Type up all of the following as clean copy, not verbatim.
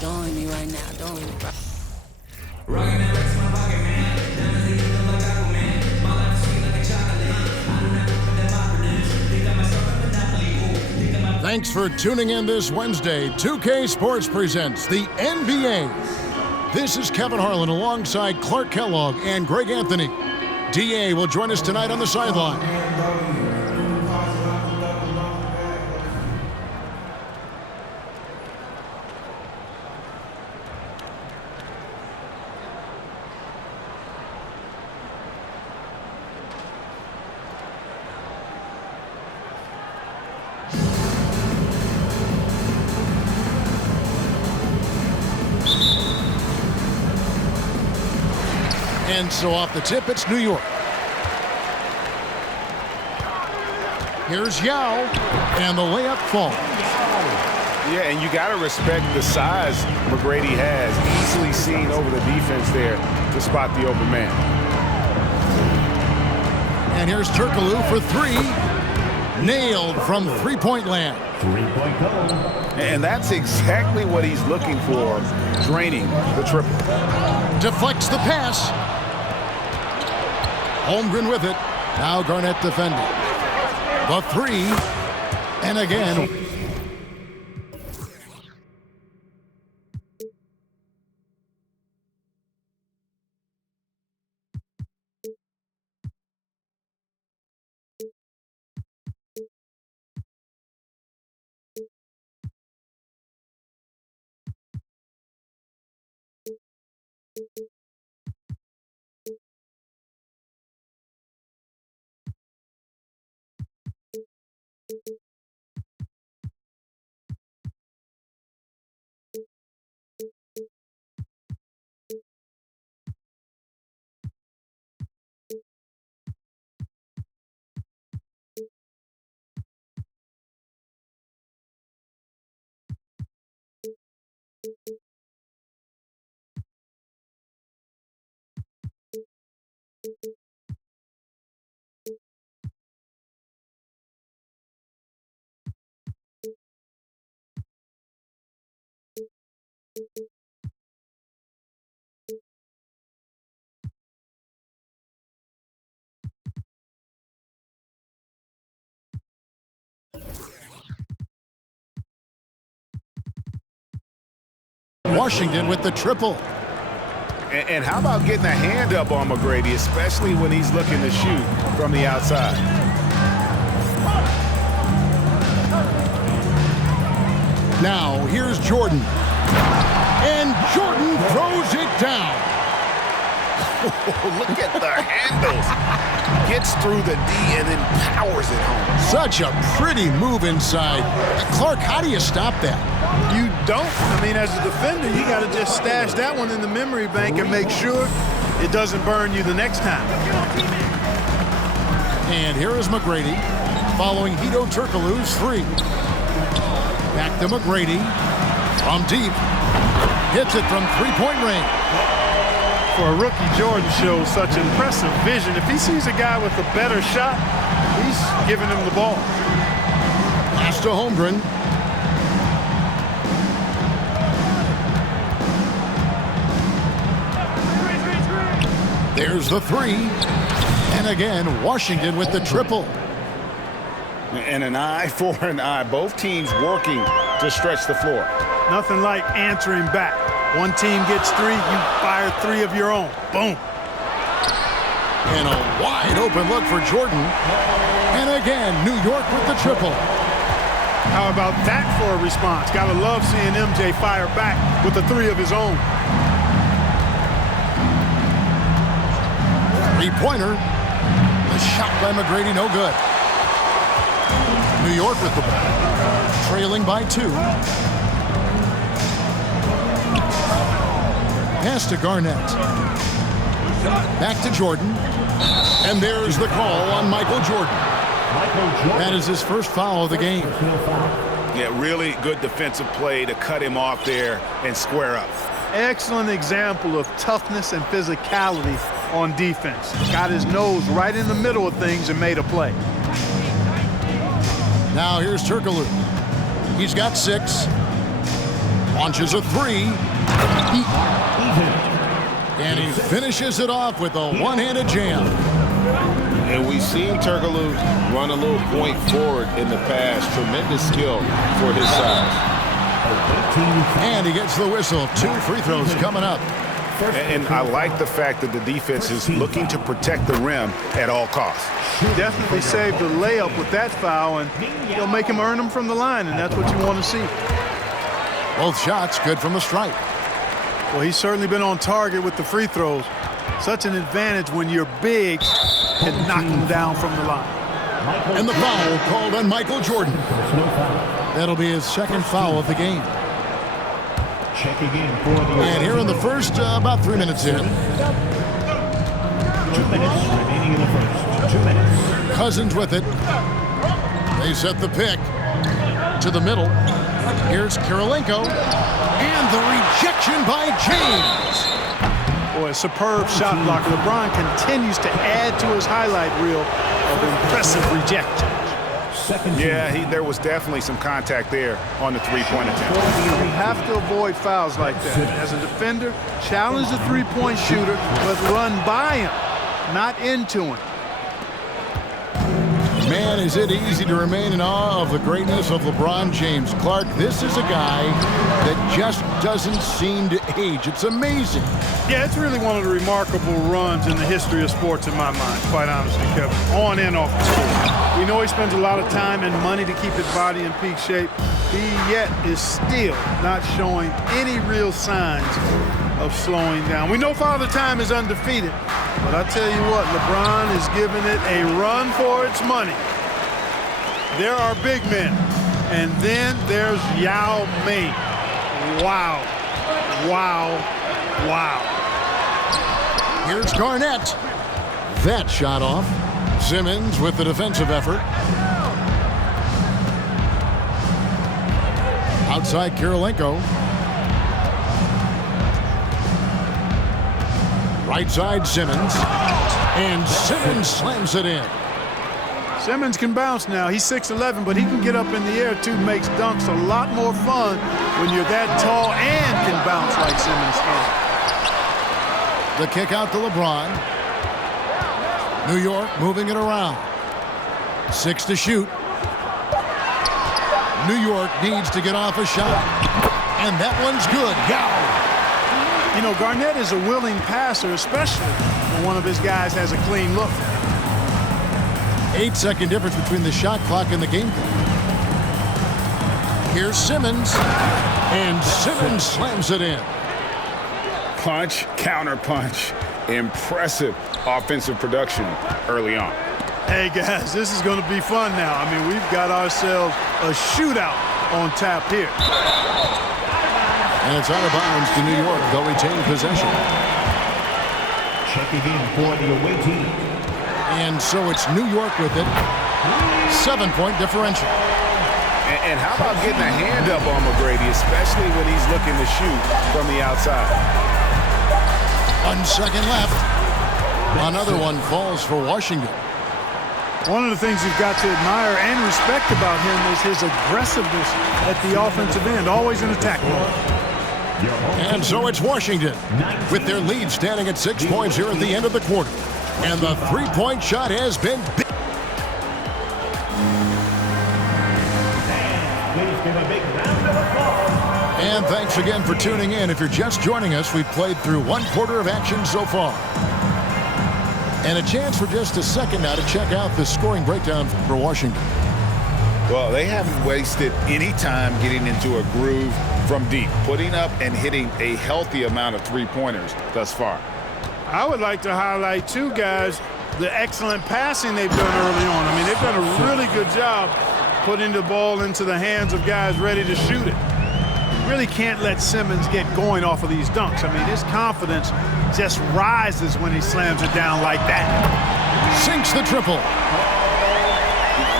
Doing me right now, doing me right. Rockin' that Rex in my pocket, man. Diamonds, they look like Aquaman. My life is sweet like a chocolate. I do not know what that operative. Think I might start a monopoly. Ooh, think I might. Thanks for tuning in this Wednesday. 2K Sports presents the NBA. This is Kevin Harlan alongside Clark Kellogg and Greg Anthony. DA will join us tonight on the sideline. And so off the tip, it's New York. Here's Yao, and the layup falls. Yeah, and you got to respect the size McGrady has. Easily seen over the defense there to spot the open man. And here's Turkoglu for three. Nailed from three-point land. Three-point goal. And that's exactly what he's looking for, draining the triple. Deflects the pass. Holmgren with it. Now Garnett defending. The three. And again. Washington with the triple. And how about getting a hand up on McGrady, especially when he's looking to shoot from the outside? Now, here's Jordan. And Jordan throws it down. Look at the handles. Gets through the D and then powers it home. Such a pretty move inside. Clark, how do you stop that? You don't. I mean, as a defender, you got to just stash that one in the memory bank and make sure it doesn't burn you the next time. And here is McGrady following Hedo Turkoglu's three. Back to McGrady from deep. Hits it from three-point range. For a rookie, Jordan shows such impressive vision. If he sees a guy with a better shot, he's giving him the ball. Pass to Holmgren. There's the three. And again, Washington with the triple. And an eye for an eye. Both teams working to stretch the floor. Nothing like answering back. One team gets three, you fire three of your own. Boom. And a wide open look for Jordan. And again, New York with the triple. How about that for a response? Gotta love seeing MJ fire back with a three of his own. Three-pointer. The shot by McGrady, no good. New York with the ball. Trailing by two. Pass to Garnett. Back to Jordan. And there's the call on Michael Jordan. That is his first foul of the game. Yeah, really good defensive play to cut him off there and square up. Excellent example of toughness and physicality on defense. Got his nose right in the middle of things and made a play. Now here's Turkoglu. He's got 6. Launches a three. And he finishes it off with a one-handed jam. And we've seen Turkoglu run a little point forward in the past. Tremendous skill for his size. And he gets the whistle. 2 free throws coming up. And I like the fact that the defense is looking to protect the rim at all costs. Definitely saved the layup with that foul, and he'll make him earn them from the line, and that's what you want to see. Both shots good from the stripe. Well, he's certainly been on target with the free throws. Such an advantage when you're big and knock them down from the line. And the foul called on Michael Jordan. That'll be his second foul of the game. And here in the first, about 3 minutes in. 2 minutes remaining in the first. 2 minutes. Cousins with it. They set the pick to the middle. Here's Kirilenko. And the rejection by James. Boy, a superb shot block. LeBron continues to add to his highlight reel of impressive rejections. Yeah, there was definitely some contact there on the three-point attempt. We have to avoid fouls like that. As a defender, challenge the three-point shooter, but run by him, not into him. Man, is it easy to remain in awe of the greatness of LeBron James. Clark, this is a guy that just doesn't seem to age. It's amazing. Yeah, it's really one of the remarkable runs in the history of sports in my mind, quite honestly, Kevin. On and off the court. We know he spends a lot of time and money to keep his body in peak shape. He yet is still not showing any real signs of slowing down. We know Father Time is undefeated, but I tell you what, LeBron is giving it a run for its money. There are big men, and then there's Yao Ming. Wow, wow, wow. Here's Garnett. That shot off. Simmons with the defensive effort. Outside Kirilenko. Right side Simmons. And Simmons slams it in. Simmons can bounce now. He's 6'11", but he can get up in the air too. Makes dunks a lot more fun when you're that tall and can bounce like Simmons can. The kick out to LeBron. New York moving it around. 6 to shoot. New York needs to get off a shot. And that one's good. Yow! You know, Garnett is a willing passer, especially when one of his guys has a clean look. 8-second difference between the shot clock and the game clock. Here's Simmons. And Simmons slams it in. Punch, counter punch. Impressive offensive production early on. Hey, guys, this is going to be fun now. I mean, we've got ourselves a shootout on tap here. And it's out of bounds to New York. They'll retain possession. Checking in for the away team. And so it's New York with it. 7-point differential. And how about getting a hand up on McGrady, especially when he's looking to shoot from the outside? 1 second left. Another one falls for Washington. One of the things you've got to admire and respect about him is his aggressiveness at the offensive end, always in attack mode. And so it's Washington with their lead standing at 6 points here at the end of the quarter. And the three-point shot has been big. And thanks again for tuning in. If you're just joining us, we've played through 1 quarter of action so far. And a chance for just a second now to check out the scoring breakdown for Washington. Well, they haven't wasted any time getting into a groove from deep, putting up and hitting a healthy amount of three-pointers thus far. I would like to highlight, too, guys, the excellent passing they've done early on. I mean, they've done a really good job putting the ball into the hands of guys ready to shoot it. Really can't let Simmons get going off of these dunks. I mean, his confidence just rises when he slams it down like that. Sinks the triple.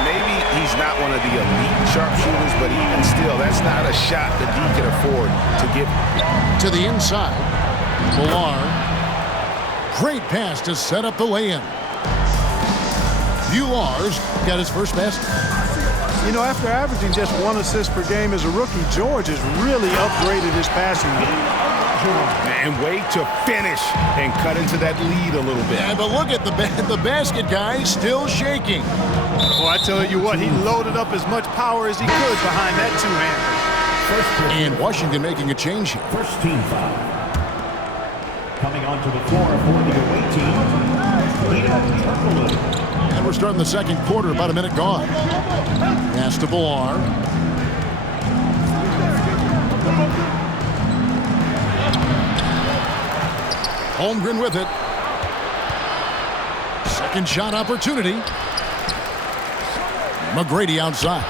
Maybe he's not one of the elite sharpshooters, but even still, that's not a shot that he can afford to give. To the inside. Millar. Great pass to set up the lay-in. Millar's got his first basket. You know, after averaging just 1 assist per game as a rookie, George has really upgraded his passing game. And way to finish and cut into that lead a little bit. Yeah, but look at the basket guy still shaking. Well, I tell you what, he loaded up as much power as he could behind that two-hander. And Washington making a change here. First team foul. Coming onto the floor for the away team, Hedo Turkoglu. And we're starting the second quarter, about a minute gone. Pass to Villar. Holmgren with it. Second shot opportunity. McGrady outside.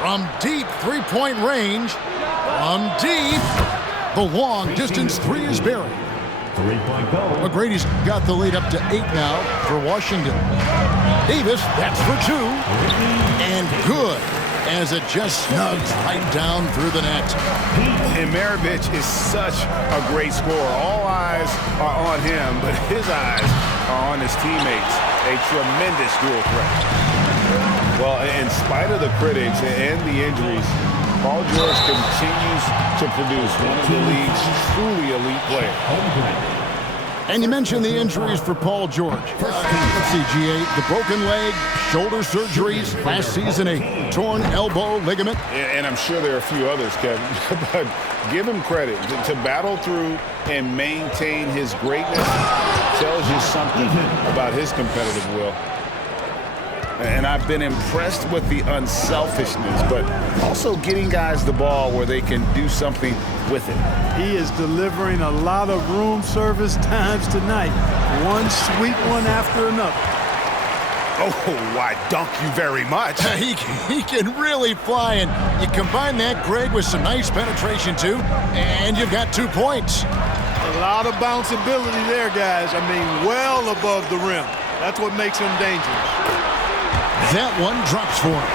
From deep three-point range. From deep. The long distance three is buried. Three-point goal. McGrady's got the lead up to 8 now for Washington. Davis, that's for 2. And good, as it just snugs right down through the net. And Maravich is such a great scorer. All eyes are on him, but his eyes are on his teammates. A tremendous dual threat. Well, in spite of the critics and the injuries, Paul George continues to produce one of the league's truly elite players. And you mentioned the injuries for Paul George. Let's see, G8, the broken leg, shoulder surgeries, last season a torn elbow ligament. And I'm sure there are a few others, Kevin, but give him credit. To battle through and maintain his greatness tells you something about his competitive will. And I've been impressed with the unselfishness, but also getting guys the ball where they can do something with it. He is delivering a lot of room service times tonight. One sweet one after another. Oh, why, dunk you very much. He can really fly, and you combine that, Greg, with some nice penetration, too, and you've got 2 points. A lot of bounceability there, guys. I mean, well above the rim. That's what makes him dangerous. That one drops for him.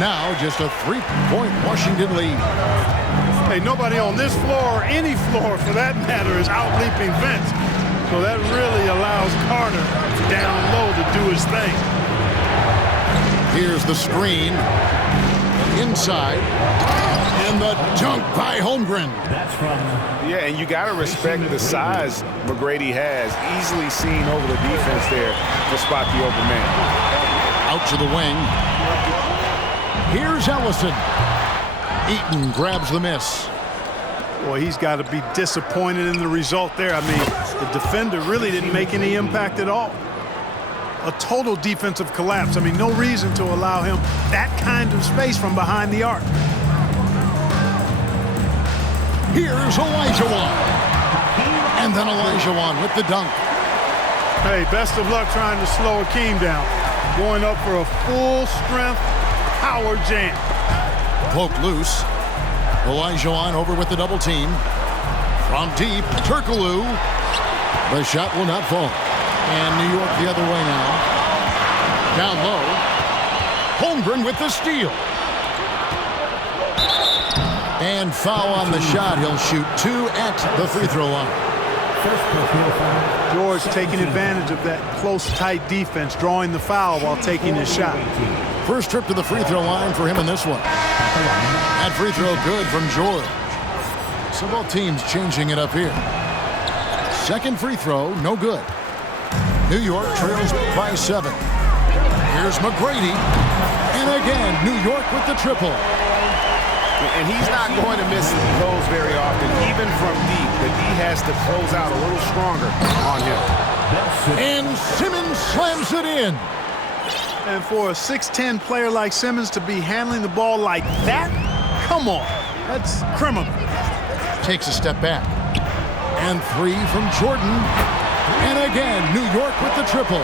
Now just a 3-point Washington lead. Hey, nobody on this floor or any floor for that matter is out-leaping Vince. So that really allows Carter down low to do his thing. Here's the screen. Inside. And the dunk by Holmgren. That's from... Yeah, and you got to respect the size McGrady has. Easily seen over the defense there to spot the open man. Out to the wing. Here's Ellison. Eaton grabs the miss. Boy, he's got to be disappointed in the result there. I mean, the defender really didn't make any impact at all. A total defensive collapse. I mean, no reason to allow him that kind of space from behind the arc. Here's Olajuwon. And then Olajuwon with the dunk. Hey, best of luck trying to slow Akeem down. Going up for a full-strength power jam. Poked loose. Olajuwon over with the double team. From deep, Turkoglu. The shot will not fall. And New York the other way now. Down low. Holmgren with the steal. And foul on the shot. He'll shoot 2 at the free throw line. George taking advantage of that close, tight defense, drawing the foul while taking his shot. First trip to the free throw line for him in this one. That free throw good from George. So both teams changing it up here. Second free throw, no good. New York trails by 7. Here's McGrady. And again, New York with the triple. And he's not going to miss those very often, even from deep, but he has to close out a little stronger on him. And Simmons slams it in. And for a 6'10 player like Simmons to be handling the ball like that, come on, that's criminal. Takes a step back. And 3 from Jordan. And again, New York with the triple.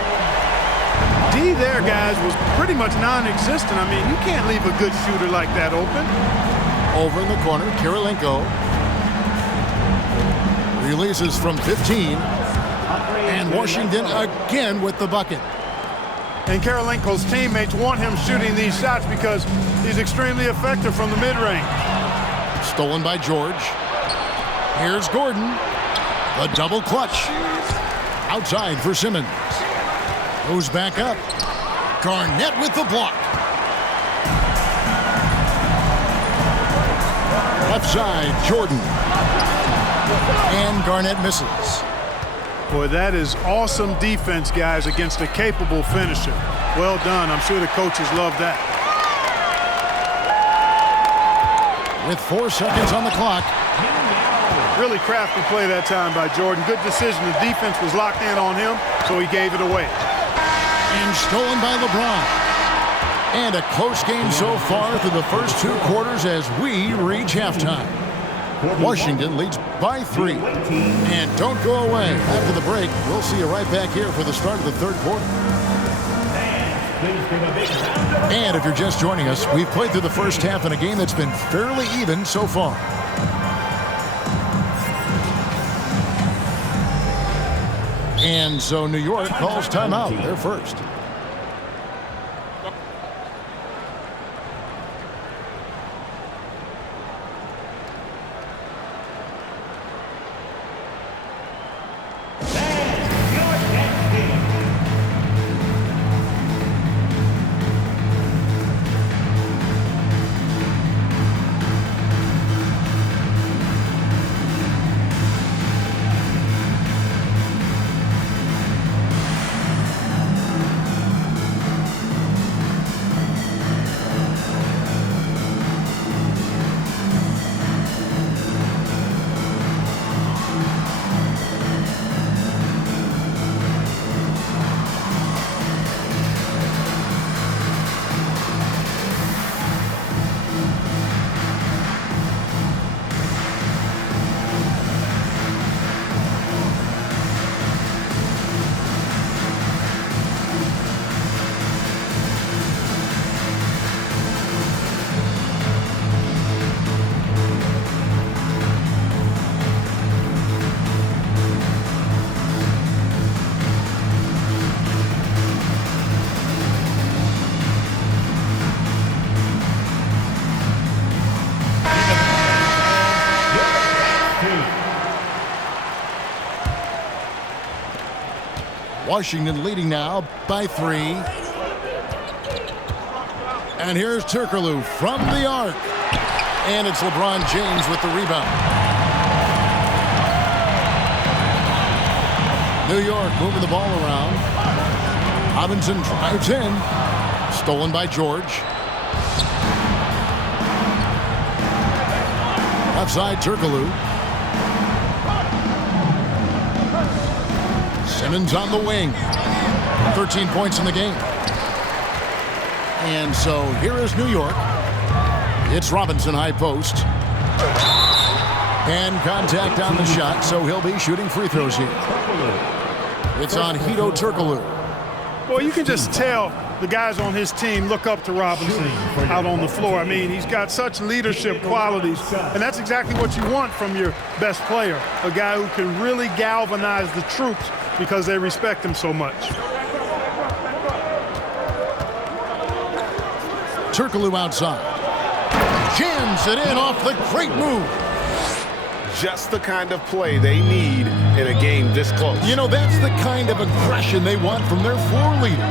D there, guys, was pretty much non-existent. I mean, you can't leave a good shooter like that open. Over in the corner, Kirilenko releases from 15. And Washington again with the bucket. And Kirilenko's teammates want him shooting these shots because he's extremely effective from the mid-range. Stolen by George. Here's Gordon. The double clutch. Outside for Simmons. Goes back up. Garnett with the block. Left side, Jordan. And Garnett misses. Boy, that is awesome defense, guys, against a capable finisher. Well done. I'm sure the coaches love that. With 4 seconds on the clock. Really crafty play that time by Jordan. Good decision. The defense was locked in on him, so he gave it away. And stolen by LeBron. And a close game so far through the first 2 quarters as we reach halftime. Washington leads by 3. And don't go away. After the break, we'll see you right back here for the start of the 3rd quarter. And if you're just joining us, we've played through the first half in a game that's been fairly even so far. And so New York calls timeout. They're first. Washington leading now by 3. And here's Turkoglu from the arc. And it's LeBron James with the rebound. New York moving the ball around. Robinson drives in. Stolen by George. Outside Turkoglu. Simmons on the wing. 13 points in the game. And so here is New York. It's Robinson high post. And contact on the shot, so he'll be shooting free throws here. It's on Hedo Turkoglu. Well, you can just tell the guys on his team look up to Robinson out on the floor. I mean, he's got such leadership qualities, and that's exactly what you want from your best player, a guy who can really galvanize the troops because they respect him so much. Turkoglu outside. Jams it in off the great move. Just the kind of play they need in a game this close. You know, that's the kind of aggression they want from their floor leader.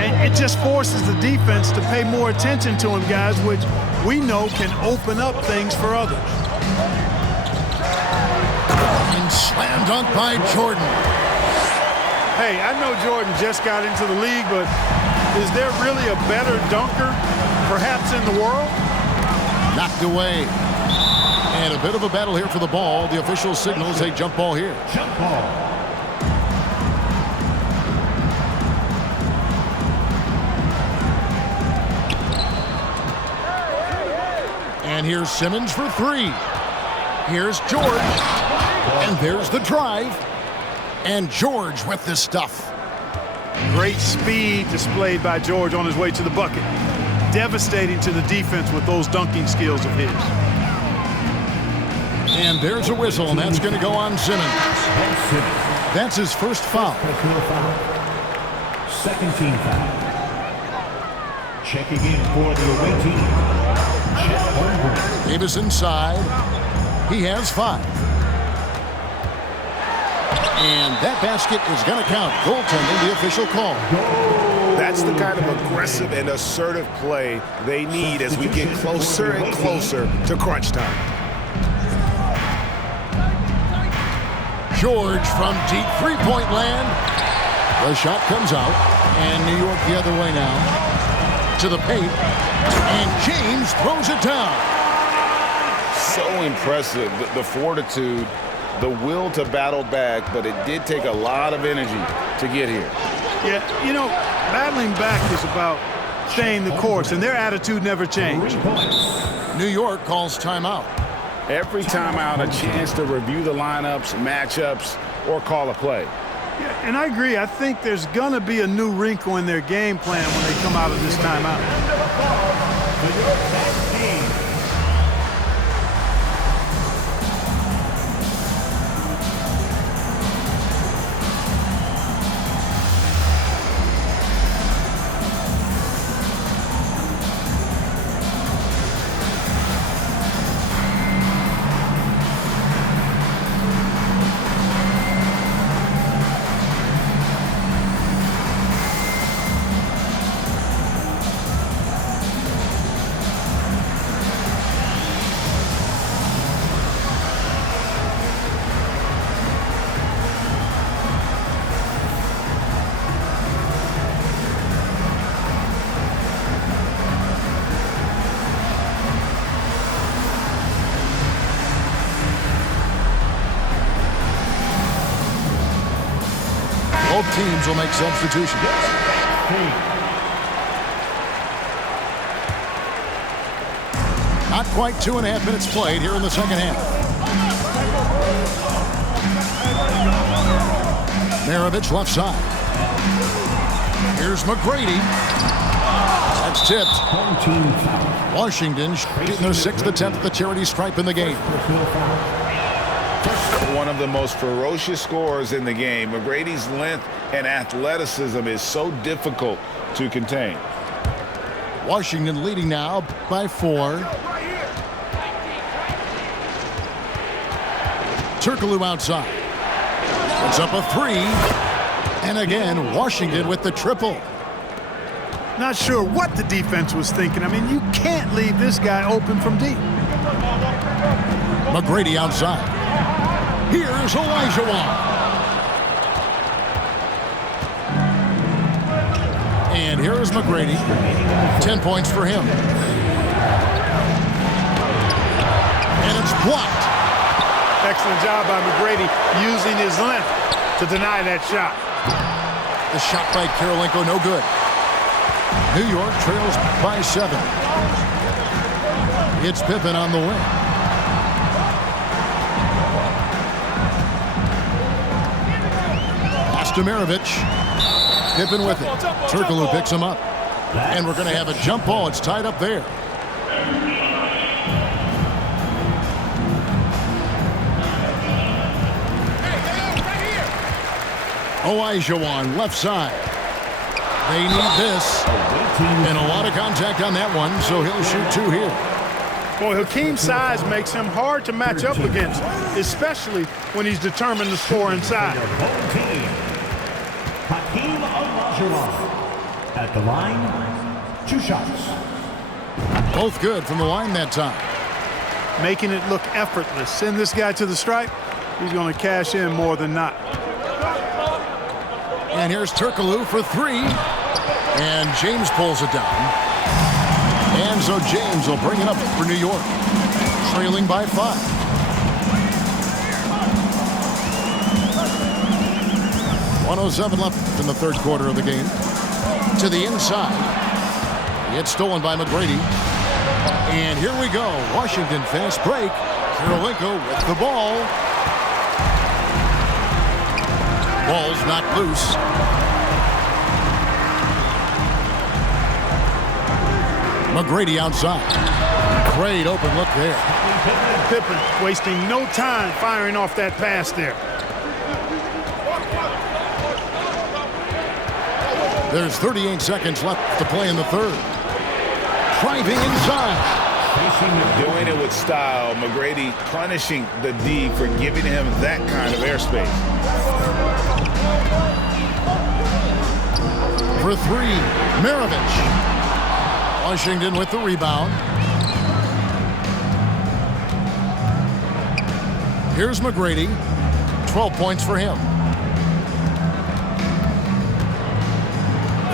And it just forces the defense to pay more attention to him, guys, which we know can open up things for others. And slam dunk by Jordan. Hey, I know Jordan just got into the league, but is there really a better dunker perhaps in the world? Knocked away. And a bit of a battle here for the ball. The official signals a jump ball here. Jump ball. And here's Simmons for 3. Here's George. And there's the drive. And George with this stuff. Great speed displayed by George on his way to the bucket. Devastating to the defense with those dunking skills of his. And there's a whistle, and that's going to go on Simmons. That's his first foul. Second team foul. Checking in for the away team. Chet Holmgren. Davis inside. He has 5. And that basket is going to count. Goaltending, the official call. That's the kind of aggressive and assertive play they need as we get closer and closer to crunch time. George from deep three-point land. The shot comes out, and New York the other way now to the paint, and James throws it down. So impressive, the fortitude, the will to battle back, but it did take a lot of energy to get here. Yeah, you know, battling back is about staying the course, and their attitude never changed. New York calls timeout. Every timeout, a chance to review the lineups, matchups, or call a play. Yeah, and I agree. I think there's going to be a new wrinkle in their game plan when they come out of this timeout. Both teams will make substitutions. Not quite 2.5 minutes played here in the second half. Maravich left side. Here's McGrady. That's tipped. Washington getting their 6th attempt at the charity stripe in the game. One of the most ferocious scorers in the game. McGrady's length and athleticism is so difficult to contain. Washington leading now by 4. Turkoglu outside. It's up a 3. And again, Washington with the triple. Not sure what the defense was thinking. I mean, you can't leave this guy open from deep. McGrady outside. Here's Olajuwon. And here is McGrady. 10 points for him. And it's blocked. Excellent job by McGrady using his length to deny that shot. The shot by Karolinko, no good. New York trails by 7. It's Pippen on the wing. To Maravich. Pippen with it. Turkoglu picks him up. And we're going to have a jump ball. It's tied up there. Olajuwon left side. They need this. And a lot of contact on that one, so he'll shoot 2 here. Boy, Hakeem's size makes him hard to match up against, especially when he's determined to score inside. Hakeem Olajuwon at the line, 2 shots. Both good from the line that time. Making it look effortless. Send this guy to the stripe, he's going to cash in more than not. And here's Turkoglu for 3. And James pulls it down. And so James will bring it up for New York. Trailing by 5. .107 left in the third quarter of the game. To the inside. It's stolen by McGrady. And here we go. Washington fast break. Karolinko with the ball. Ball's knocked loose. McGrady outside. Great open look there. Pippen wasting no time firing off that pass there. There's 38 seconds left to play in the third. Driving inside. Doing it with style. McGrady punishing the D for giving him that kind of airspace. For 3, Maravich. Washington with the rebound. Here's McGrady. 12 points for him.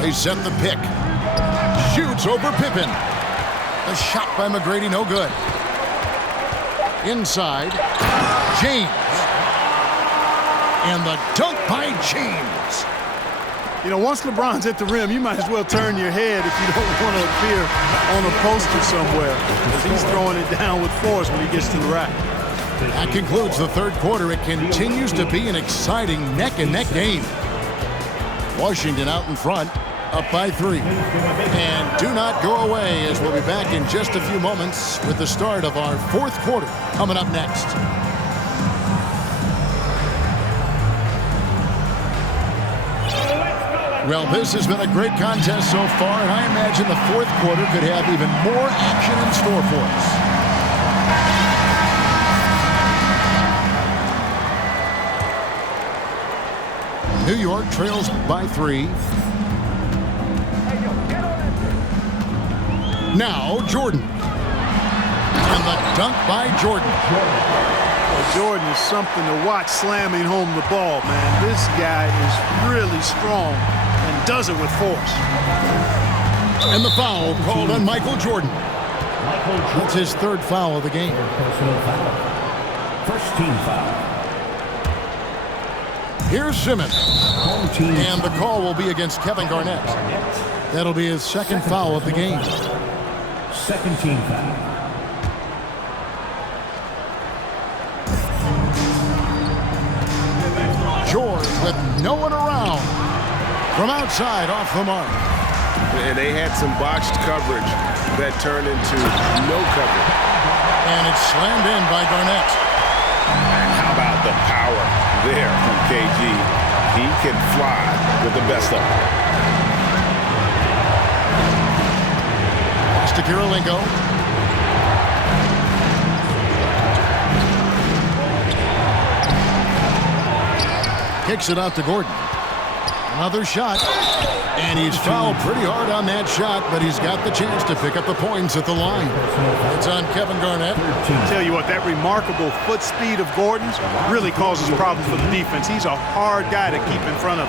They set the pick. Shoots over Pippen. A shot by McGrady, no good. Inside, James. And the dunk by James. You know, once LeBron's at the rim, you might as well turn your head if you don't want to appear on a poster somewhere, because he's throwing it down with force when he gets to the rack. That concludes the third quarter. It continues to be an exciting neck-and-neck game. Washington out in front, up by 3. And do not go away, as we'll be back in just a few moments with the start of our fourth quarter coming up next. Well, this has been a great contest so far, and I imagine the fourth quarter could have even more action in store for us. New York trails by 3. Now Jordan. And the dunk by Jordan. Well, Jordan is something to watch slamming home the ball, man. This guy is really strong and does it with force. And the foul called on Michael Jordan. That's his third foul of the game. First team foul. Here's Simmons. And the call will be against Kevin Garnett. That'll be his second foul of the game. Second team foul. George with no one around. From outside, off the mark. And they had some botched coverage that turned into no coverage. And it's slammed in by Garnett. And how about the power there from KG? He can fly with the best of them. Pass to Kirilenko. Kicks it out to Gordon. Another shot. And he's fouled pretty hard on that shot, but he's got the chance to pick up the points at the line. It's on Kevin Garnett. I tell you what, that remarkable foot speed of Gordon's really causes problems for the defense. He's a hard guy to keep in front of.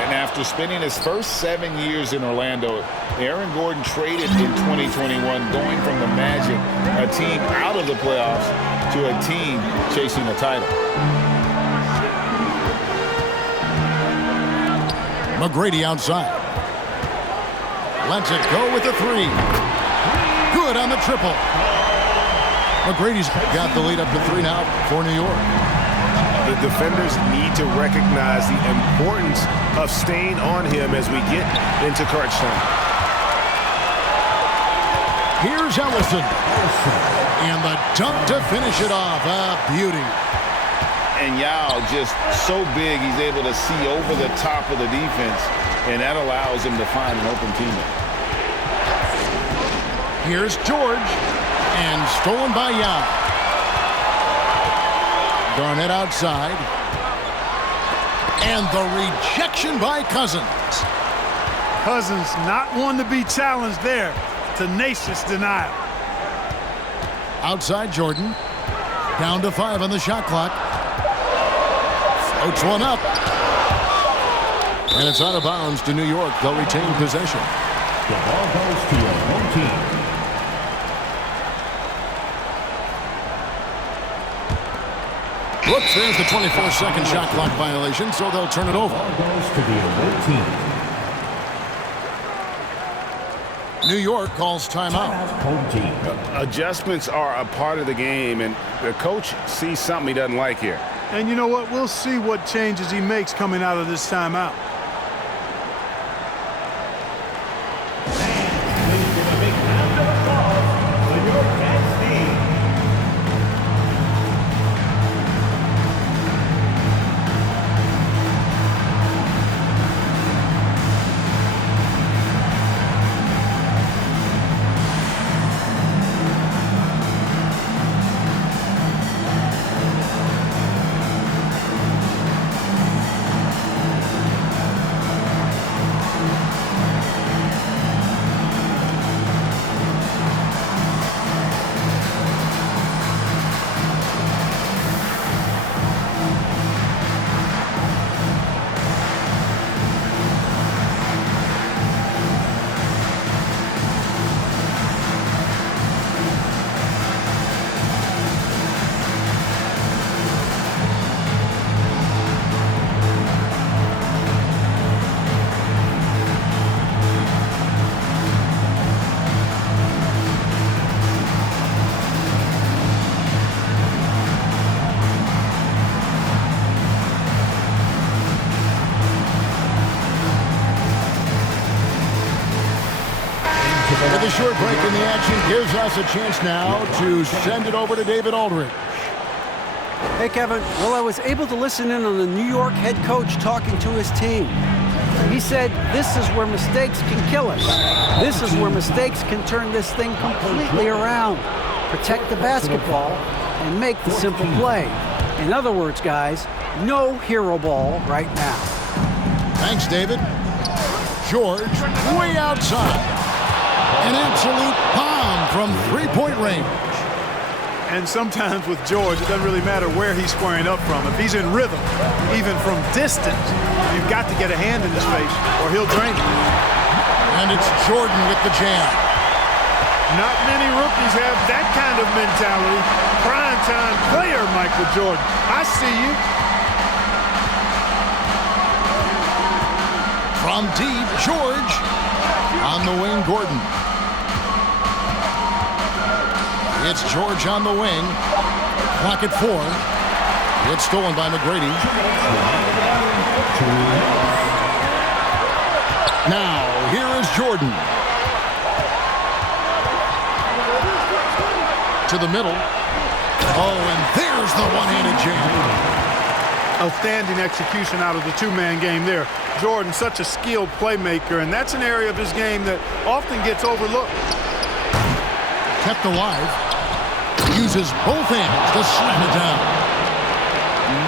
And after spending his first 7 years in Orlando, Aaron Gordon traded in 2021, going from the Magic, a team out of the playoffs, to a team chasing a title. McGrady outside. Lets it go with the 3. Good on the triple. McGrady's got the lead up to 3 now for New York. The defenders need to recognize the importance of staying on him as we get into crunch time. Here's Ellison. And the dunk to finish it off. A beauty. And Yao just so big, he's able to see over the top of the defense, and that allows him to find an open teammate. Here's George, and stolen by Yao. Garnett outside. And the rejection by Cousins. Cousins not one to be challenged there. Tenacious denial. Outside Jordan. Down to 5 on the shot clock. Floats one up. And it's out of bounds to New York. They'll retain possession. The ball goes to your home team. Whoops, there's the 24-second shot clock violation, so they'll turn it over. Ball goes to the away team. New York calls timeout. Home team. Adjustments are a part of the game, and the coach sees something he doesn't like here. And you know what? We'll see what changes he makes coming out of this timeout. A short break in the action gives us a chance now to send it over to David Aldridge. Hey, Kevin. Well, I was able to listen in on the New York head coach talking to his team. He said, this is where mistakes can kill us. This is where mistakes can turn this thing completely around. Protect the basketball and make the simple play. In other words, guys, no hero ball right now. Thanks, David. George, way outside. An absolute bomb from three-point range. And sometimes with George, it doesn't really matter where he's squaring up from. If he's in rhythm, even from distance, you've got to get a hand in his face or he'll drain it. And it's Jordan with the jam. Not many rookies have that kind of mentality. Prime-time player, Michael Jordan. I see you. From deep, George. On the wing, Gordon. It's George on the wing. Clock at 4. It's stolen by McGrady. Now, here is Jordan. To the middle. Oh, and there's the one-handed jam. Outstanding execution out of the two-man game there. Jordan, such a skilled playmaker, and that's an area of his game that often gets overlooked. Kept alive. Uses both hands to slam it down.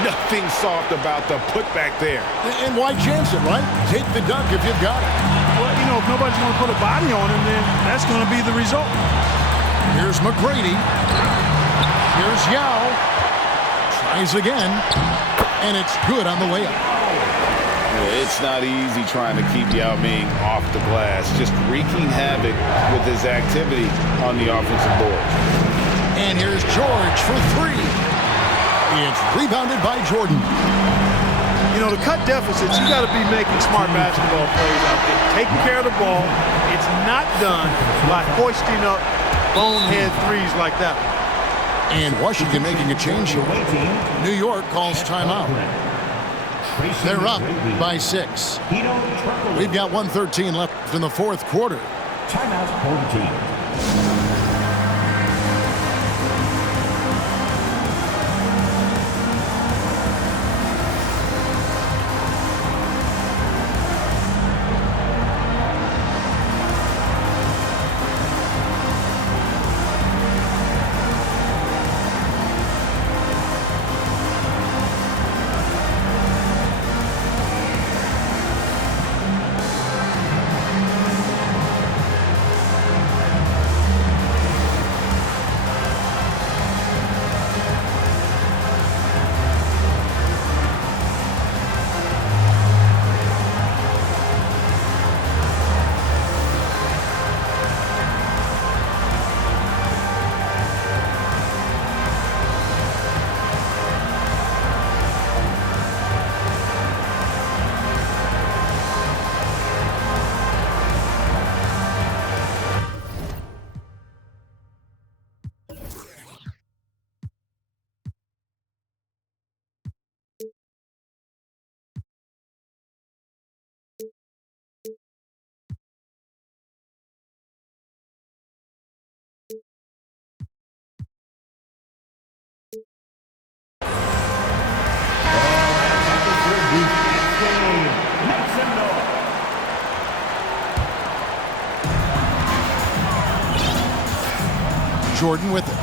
Nothing soft about the putback there. And why chance it, right? Take the dunk if you've got it. Well, you know, if nobody's going to put a body on him, then that's going to be the result. Here's McGrady. Here's Yao. Tries again. And it's good on the layup. It's not easy trying to keep Yao Ming off the glass. Just wreaking havoc with his activity on the offensive board. And here's George for 3. It's rebounded by Jordan. You know, to cut deficits, you got to be making smart basketball plays out there. Taking care of the ball. It's not done by hoisting up bonehead threes like that. And Washington making a change here. New York calls timeout. They're up by 6. We've got 1:13 left in the fourth quarter. Timeout, home team. Jordan with it.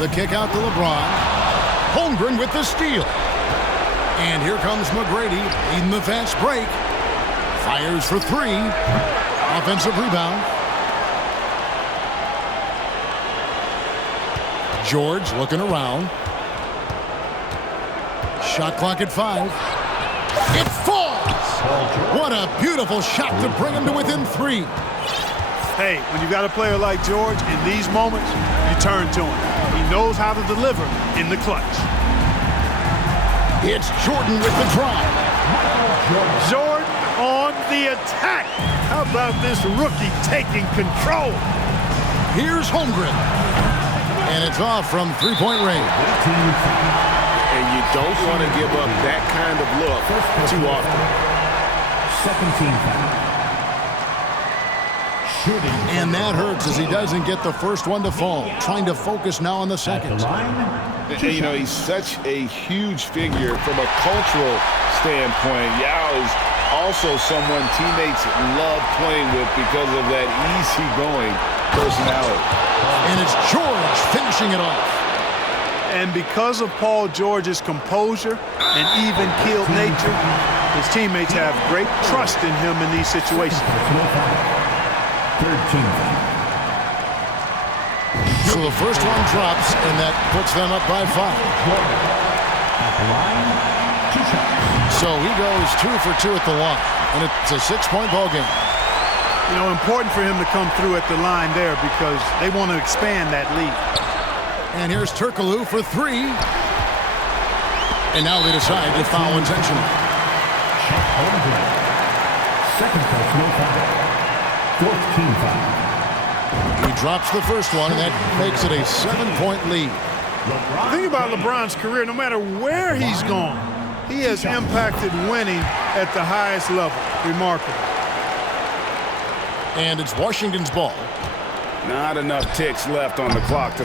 The kick out to LeBron. Holmgren with the steal. And here comes McGrady leading the fast break. Fires for 3. Offensive rebound. George looking around. Shot clock at 5. It falls! What a beautiful shot to bring him to within 3. Hey, when you've got a player like George, in these moments, you turn to him. He knows how to deliver in the clutch. It's Jordan with the drive. Jordan on the attack. How about this rookie taking control? Here's Holmgren. And it's off from three-point range. And you don't want to give up that kind of look too often. Second team foul. Shooting. And that hurts as he doesn't get the first one to fall. Trying to focus now on the At second. the line. And, you know, he's such a huge figure from a cultural standpoint. Yao is also someone teammates love playing with because of that easygoing personality. And it's George finishing it off. And because of Paul George's composure and even-keeled nature, his teammates have great trust in him in these situations. Third team foul. So the first one drops, and that puts them up by 5. At the line. 2 shots. So he goes 2 for 2 at the line, and it's a 6-point ball game. You know, important for him to come through at the line there because they want to expand that lead. And here's Turkoglu for 3. And now they decide to foul intentionally. Chet Holmgren. Second personal foul. Fourth team foul. He drops the first one, and that makes it a 7-point lead. The thing about LeBron's career, no matter where he's gone, he has impacted winning at the highest level. Remarkable. And it's Washington's ball. Not enough ticks left on the clock to